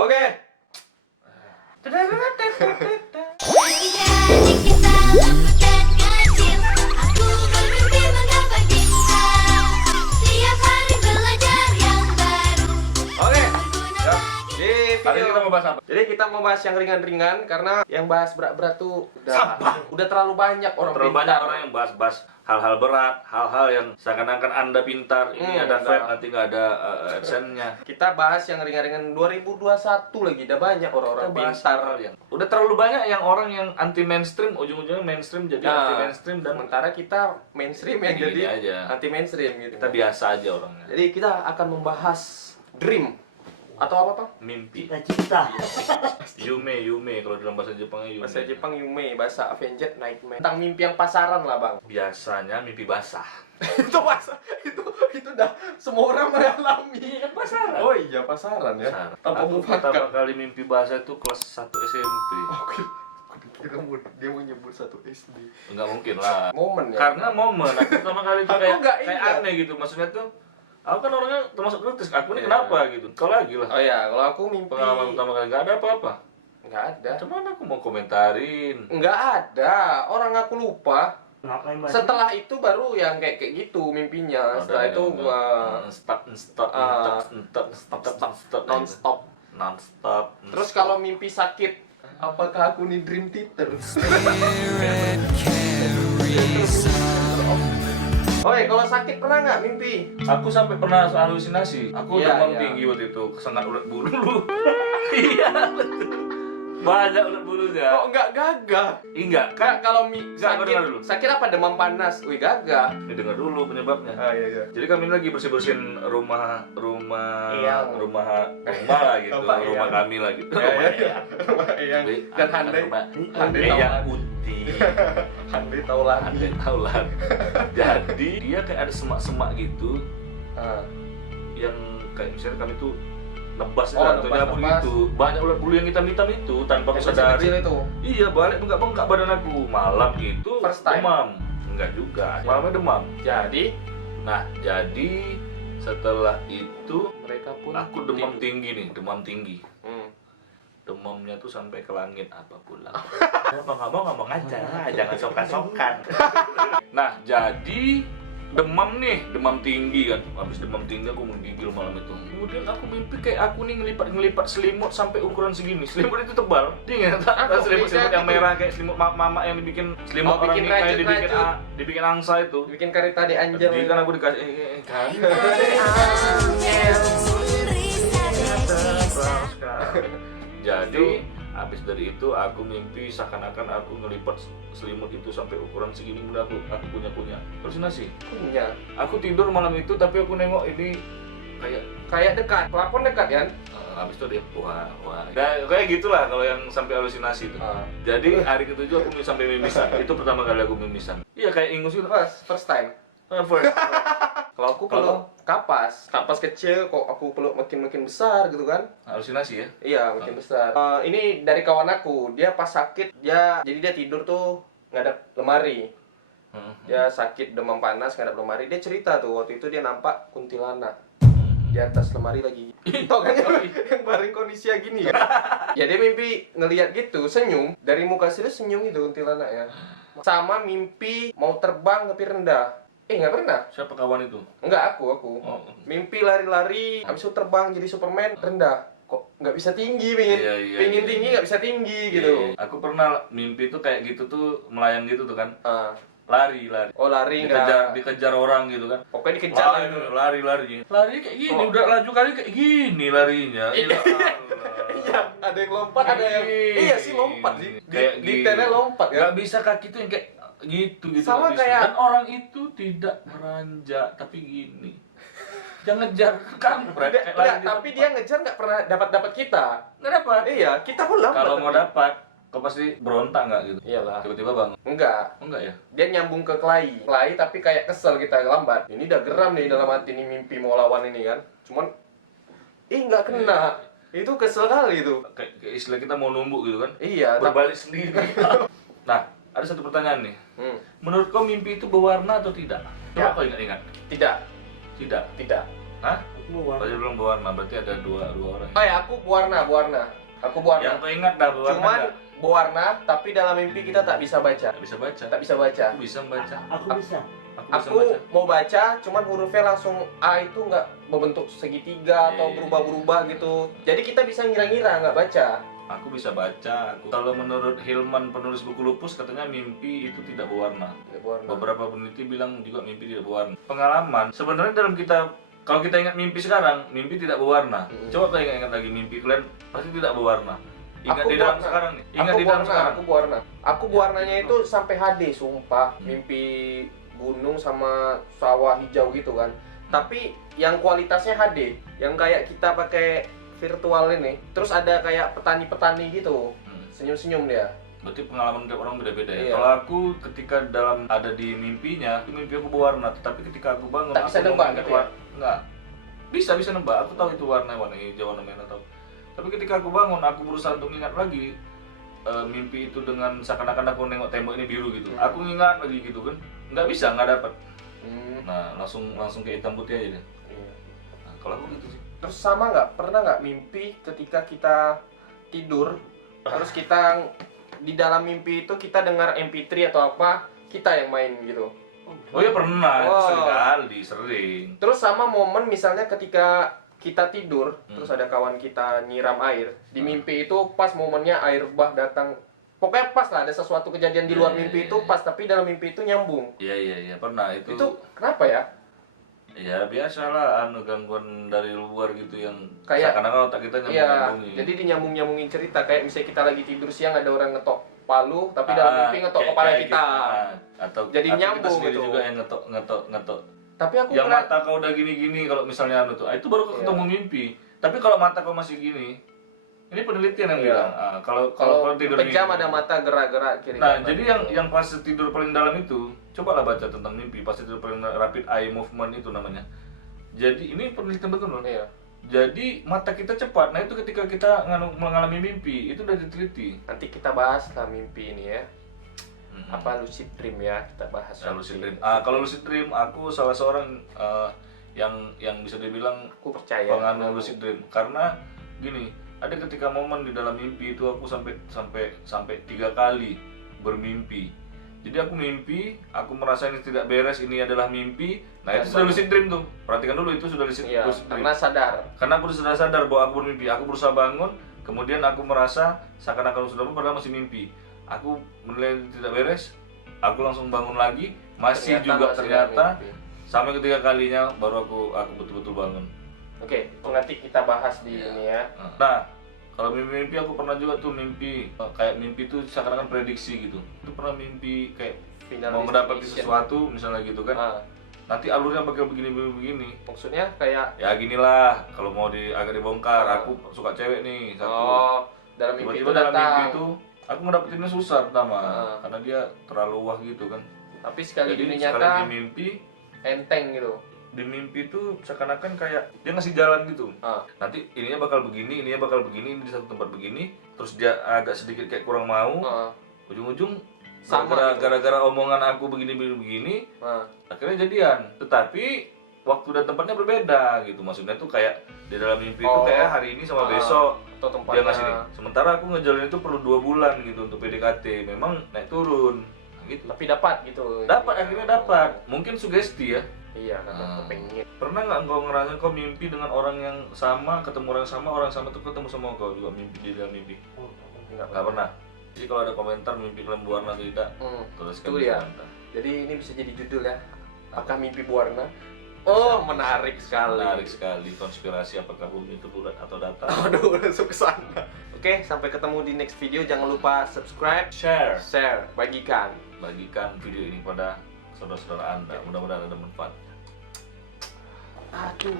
Oke. Oke. Ya. Kali ini kita mau bahas apa? Jadi kita mau bahas yang ringan-ringan karena yang bahas berat-berat tuh udah terlalu banyak orang Terlalu banyak pintar. orang yang bahas hal-hal berat, hal-hal yang seakan-akan Anda pintar. Ini ada vape, nanti nggak ada AdSense-nya. Kita bahas yang ringan-ringan 2021 lagi, udah banyak orang-orang Kita bahas pintar. hal yang udah terlalu banyak yang orang yang anti mainstream, ujung-ujungnya mainstream jadi anti mainstream, dan sementara kita mainstream yang Gini jadi aja. anti mainstream gitu. kita biasa aja orangnya. Jadi kita akan membahas dream atau apa Pak? Mimpi. Cita-cita. Yume kalau dalam bahasa Jepangnya yume. Bahasa Jepang Yume, bahasa Avenged Nightmare. Tentang mimpi yang pasaran lah Bang. Biasanya mimpi basah. Itu masa itu udah semua orang mengalami. Iya, pasaran. Oh iya pasaran ya. Pasaran. Tanpa Aku mufakat. pertama kali mimpi basah itu kelas 1 SMP. Oke. Dia mau nyebut satu SD. Enggak mungkin lah. Momen ya. Karena momen aku pertama kali itu Aku kayak nggak kayak ingat. aneh gitu. Maksudnya tuh aku kan orangnya termasuk kritis. Aku ini Iya. kenapa gitu? Kau lagi lah. Oh iya, kalau aku mimpi Pengalaman pertama kali nggak ada apa-apa. nggak ada. Cuman aku mau komentarin. Nggak ada. Orang aku lupa. Ngapain bahas Setelah itu baru yang kayak gitu mimpinya. Setelah itu gua stop non stop. non-stop. Terus kalau mimpi sakit, apakah aku nih dream theater? Oke, kalau sakit pernah nggak mimpi? Aku sampai pernah halusinasi. Aku Iya, demam iya. tinggi waktu itu, kesengat ulat bulu. Iya, betul. Banyak ulat bulunya. Kok nggak gagah? Enggak, Kak, kalau Nggak, dengar dulu. sakit apa demam panas? Wih gagah. Ini dengar dulu penyebabnya. Ah iya iya. Jadi kami lagi bersih-bersihin rumah Eyang. rumah lah gitu, Bapak rumah Eyang. kami lah gitu. Iya iya. Rumah Eyang dan Handai. Handai tahu Eyang lagi. putih. Handai tahu lagi. Handai tahu lah. Jadi dia kayak ada semak-semak gitu Ah. yang kayak misalnya kami tuh nebas Oh, atau nebas, nyabut nebas. itu. Banyak ulat bulu yang hitam-hitam itu tanpa aku Yang sadari. kecil itu. Iya, balik bengkak-bengkak badan aku. Malam itu First time? demam. Enggak juga. Malamnya demam. Jadi Nah, jadi setelah itu mereka pun aku demam tinggi nih, demam tinggi. Hmm. Demamnya tuh sampai ke langit apa pulang. Ngomong aja, jangan sokan-sokan. Nah, jadi demam nih, demam tinggi kan. Habis demam tinggi aku menggigil malam itu. Kemudian aku mimpi kayak aku nih ngelipat selimut sampai ukuran segini. Selimut itu tebal. Dingin tak? Aku Selimut-selimut bisa yang gitu. merah kayak selimut mama yang dibikin selimut Oh, orang bikin nikah yang rajut-rajut. dibikin angsa itu. bikin karita di anjel. Jadi kan aku dikasih kan. Jadi habis dari itu aku mimpi seakan-akan aku ngelipat selimut itu sampai ukuran segini, udah aku punya halusinasi. Punya. Aku tidur malam itu tapi aku nengok ini Kayak dekat, pelapon dekat kan? habis itu dia wah kayak gitulah kalau yang sampai halusinasi itu. Ah. Jadi hari ketujuh aku sampai mimisan. Itu pertama kali aku mimisan. Iya kayak ingus gitu. First time. First. Kalau aku peluk kapas kecil kok aku peluk makin besar gitu kan? Halusinasi ya. Iya, makin besar. Ini dari kawan aku, dia pas sakit jadi dia tidur tuh ngadep lemari. Dia sakit demam panas ngadep lemari. Dia cerita tuh waktu itu dia nampak kuntilanak di atas lemari lagi. Tau kan yang baring kondisinya gini ya? Ya dia mimpi ngelihat gitu, senyum dari muka dia senyum gitu kuntilanak ya. Sama mimpi mau terbang tapi rendah. Nggak pernah. Siapa kawan itu? Enggak, aku. Oh. Mimpi lari-lari, habis itu terbang jadi Superman, rendah. Kok nggak bisa tinggi, pengen tinggi nggak bisa tinggi gitu. Aku pernah mimpi tuh kayak gitu tuh, melayang gitu tuh kan. Ah. Lari. Oh lari nggak? Dikejar orang gitu kan. Pokoknya dikejar lah itu. Lari kayak gini, Oh. udah laju kali kayak gini larinya. Iya, ada yang lompat, ada yang iya sih lompat sih. Kayak Di tenet lompat ya. Gak bisa kaki tuh yang kayak gitu Sama nggak bisa. kayak- Dan orang itu tidak beranjak tapi gini. Jangan ngejar kampret kayak lari di Tapi tempat. dia ngejar nggak pernah dapat kita. nggak dapat. Iya, kita pun lambat. Kalau mau tapi. dapat, kau pasti berontak nggak gitu? Iyalah. Tiba-tiba bang. Enggak ya? Dia nyambung ke Klai tapi kayak kesel kita lambat. Ini udah geram nih dalam hati nih mimpi mau lawan ini kan. Cuman nggak kena. Itu kesel kali itu. Kayak istilah kita mau numbuk gitu kan? Iya, Berbalik sendiri. Nah, ada satu pertanyaan nih. Menurut kau mimpi itu berwarna atau tidak? Coba Ya. kau ingat-ingat. Tidak. Tidak. Tidak. Hah? Tadi belum berwarna, berarti ada dua orang. Oh ya, aku berwarna. Aku berwarna. Yang kau ingat dah berwarna. Cuman nggak? berwarna, tapi dalam mimpi kita tak bisa baca. Tak bisa baca. Tak bisa baca. Aku bisa membaca. Aku bisa. Aku bisa Aku baca. mau baca, cuman hurufnya langsung A itu nggak berbentuk segitiga atau Iya. berubah-berubah gitu. Jadi kita bisa ngira-ngira nggak baca. Aku bisa baca. Kalau menurut Hilman penulis buku Lupus katanya mimpi itu tidak berwarna. Nggak berwarna. Beberapa peneliti bilang juga mimpi tidak berwarna. Pengalaman sebenarnya dalam kita, kalau kita ingat mimpi sekarang, mimpi tidak berwarna. Coba kalian ingat lagi mimpi kalian pasti tidak berwarna. Ingat Aku di dalam berwarna. sekarang nih. Ingat Aku di dalam berwarna, sekarang. aku berwarna. Aku berwarnanya itu sampai HD, sumpah. Mimpi gunung sama sawah hijau gitu kan. Tapi yang kualitasnya HD, yang kayak kita pakai virtual ini. Terus ada kayak petani-petani gitu. Senyum-senyum dia. Berarti pengalaman tiap orang beda-beda ya. Iya. Kalau aku ketika ada di mimpinya, itu mimpi aku berwarna. Tetapi ketika aku bangun, Tak bisa aku nebak mengingat gitu ya? Enggak. Bisa nebak. Aku tahu itu warna hijau, warna merah tahu. Tapi ketika aku bangun, aku berusaha untuk ingat lagi mimpi itu dengan seakan-akan aku nengok tembok ini biru gitu. Aku ingat lagi gitu kan. Nggak bisa, nggak dapat. Nah, langsung kayak hitam putih aja deh. Iya. Nah, kalau aku gitu sih. Terus sama nggak? Pernah nggak mimpi ketika kita tidur, terus kita di dalam mimpi itu kita dengar MP3 atau apa, kita yang main gitu. Oh ya pernah, Wow. sering. Terus sama momen misalnya ketika kita tidur, terus ada kawan kita nyiram air. Di mimpi itu pas momennya air bah datang. Pokoknya pas lah, ada sesuatu kejadian di luar mimpi itu pas, tapi dalam mimpi itu nyambung. Iya, pernah itu. Itu kenapa ya? Ya biasalah gangguan dari luar gitu yang Kayak- seakan-akan otak kita Iya, nyambung-nyambungin. jadi dinyambung-nyambungin cerita. Kayak misalnya kita lagi tidur siang ada orang ngetok palu, tapi dalam mimpi ngetok kayak- kepala kayak kita. gitu. Atau Jadi kita nyambung sendiri gitu. juga yang ngetok. Tapi aku Yang kira- mata kau udah gini-gini kalau misalnya itu baru kau Iya. ketemu mimpi. Tapi kalau mata kau masih gini, ini penelitian yang Iya. bilang. Kalau kalau tidur pejam gini. ada mata gerak-gerak kiri Nah, kanan. jadi yang pas tidur paling dalam itu, cobalah baca tentang mimpi. Pas tidur paling rapid eye movement itu namanya. Jadi ini penelitian betul loh. Iya. Jadi mata kita cepat. Nah itu ketika kita mengalami mimpi itu udah diteliti. Nanti kita bahas lah mimpi ini ya. Apa lucid dream ya, kita bahas. Ya, nanti. lucid dream. Kalau lucid dream, aku salah seorang yang bisa dibilang Aku percaya. penganut lucid dream. Karena gini, ada ketika momen di dalam mimpi itu aku sampai 3 kali bermimpi. Jadi aku mimpi, aku merasa ini tidak beres, ini adalah mimpi. Nah itu sudah lucid dream tuh. Perhatikan dulu, itu sudah lucid Iya, lucid dream. karena sadar. Karena aku sudah sadar bahwa aku bermimpi, aku berusaha bangun, kemudian aku merasa seakan-akan sudah bangun padahal masih mimpi. Aku menilai tidak beres, aku langsung bangun lagi, masih juga masih ternyata dalam mimpi. sampai ketiga kalinya baru aku betul-betul bangun. Oke, nanti kita bahas di ini ya. Nah, kalau mimpi aku pernah juga tuh mimpi kayak mimpi tuh seakan-akan prediksi gitu. Itu pernah mimpi kayak Final mau mendapati destination. sesuatu misalnya gitu kan. Ah, Nanti alurnya bakal begini. maksudnya kayak Ya ginilah, kalau mau agak dibongkar, aku suka cewek nih satu. oh, dalam mimpi Tiba-tiba itu dalam mimpi datang. itu aku ngedapetinnya susah pertama karena dia terlalu wah gitu kan. Tapi sekali Jadi di sekali nyata di mimpi, enteng gitu. di mimpi itu seakan-akan kayak dia ngasih jalan gitu. Ah, Nanti ininya bakal begini, ini di satu tempat begini, terus dia agak sedikit kayak kurang mau, ah, ujung-ujung Sama gitu. gara-gara omongan aku begini, ah. akhirnya jadian. Tetapi waktu dan tempatnya berbeda gitu. Maksudnya tuh kayak di dalam mimpi itu Oh. kayak hari ini sama Ah. besok Atau dia tempatnya. ngasih nih. Sementara aku ngejalin itu perlu 2 bulan gitu untuk PDKT. Memang naik turun gitu. Tapi dapat gitu. Akhirnya dapat. Mungkin sugesti ya. Iya, karena kepengen. Pernah nggak engkau ngerasain kau mimpi dengan orang yang sama, ketemu orang sama tuh ketemu sama kau juga mimpi di dalam mimpi? Enggak. Nggak pernah. Jadi kalau ada komentar mimpi kalian berwarna atau tidak, tuliskan Itu di dia. komentar. Jadi ini bisa jadi judul ya. Apakah mimpi berwarna? Oh, menarik sekali. Menarik sekali konspirasi apakah bumi itu bulat atau datar. Aduh, masuk ke sana. Oke, sampai ketemu di next video. Jangan lupa subscribe, Share, share, bagikan. bagikan video ini pada saudara-saudara Anda. Mudah-mudahan ada manfaat. Aduh.